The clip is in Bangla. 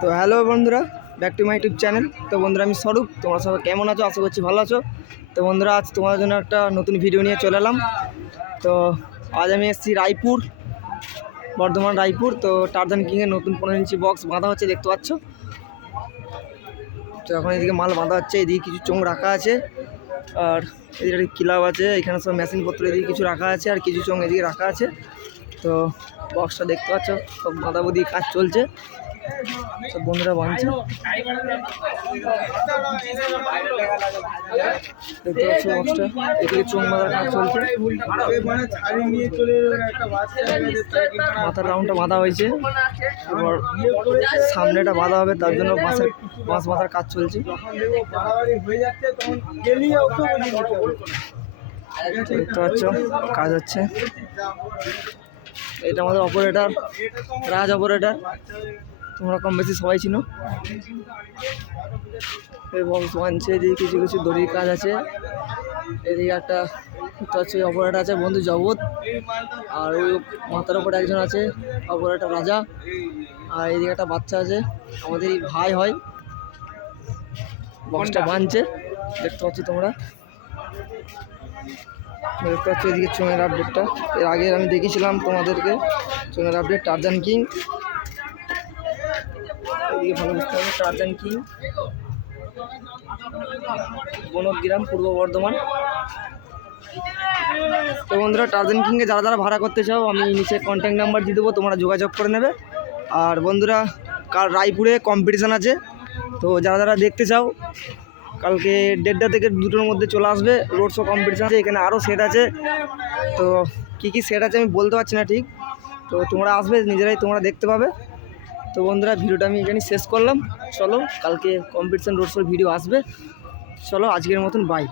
তো হ্যালো বন্ধুরা, back to my YouTube channel. তো বন্ধুরা, আমি স্বরূপ। তোমরা সবাই কেমন আছো? আশা করছি ভালো আছো। তো বন্ধুরা, আজ তোমাদের জন্য একটা নতুন ভিডিও নিয়ে চলে এলাম। তো আজ আমি এসেছি রায়পুর, বর্ধমান রায়পুর। তো টারজান কিংয়ের নতুন 15 ইঞ্চি বক্স বাঁধা হচ্ছে, দেখতে পাচ্ছ। তো এখন এদিকে মাল বাঁধা হচ্ছে, এদিকে কিছু চোঙ রাখা আছে, আর এদিকে একটা ক্লাব আছে, এখানে সব মেশিনপত্র এদিকে কিছু রাখা আছে, আর কিছু চোঙ এদিকে রাখা আছে। তো বক্সটা দেখতে পাচ্ছ, সব বাঁধাবুদি কাজ চলছে, সব বন্ধুরা বাঁধছে। দেখতে পাচ্ছ বক্সটা, এদিকে চোঙ বাঁধার কাজ চলছে। মাথার রাউন্ডটা বাঁধা হয়েছে, এবার সামনেটা বাঁধা হবে, তার জন্য বাঁশ বাঁধার কাজ চলছে। দেখতে পাচ্ছ কাজ হচ্ছে। এটা আমাদের অপারেটর, রাজ অপারেটর, তোমরা কম বেশি সবাই চিনো। এই বক্স বানছে, এদিকে কিছু কিছু দড়ির কাজ আছে, এদিকে একটা অপারেটর আছে বন্ধু জগৎ, আর ওই মাথার উপরে একজন আছে অপারেটর রাজা, আর এদিকে একটা বাচ্চা আছে, আমাদেরই ভাই হয়। বক্সটা বানছে, দেখতে পাচ্ছি তোমরা। দেখতে পাচ্ছি এদিকে চোঙের আপডেটটা, এর আগে আমি দেখিয়েছিলাম তোমাদেরকে চোঙের আপডেট টারজান কিং। এদিকে ভালো বুঝতে হবে, টারজান কিং, বনগ্রাম, পূর্ব বর্ধমান। তো বন্ধুরা, টারজান কিংয়ে যারা যারা ভাড়া করতে চাও, আমি নিচে কন্ট্যাক্ট নাম্বার দিয়ে দেবো, তোমরা যোগাযোগ করে নেবে। আর বন্ধুরা, কাল রায়পুরে কম্পিটিশান আছে, তো যারা যারা দেখতে চাও কালকে 1:30 থেকে 2টোর মধ্যে চলে আসবে। রোড শো কম্পিটিশান আছে, এখানে আরও সেট আছে। তো কী কী সেট আছে আমি বলতে পারছি না ঠিক, তো তোমরা আসবে, নিজেরাই তোমরা দেখতে পাবে। তো বন্ধুরা, ভিডিওটা আমি এখানেই শেষ করলাম। চলো, কালকে কম্পিটিশান রোড শোর ভিডিও আসবে। চলো, আজকের মতন বাই।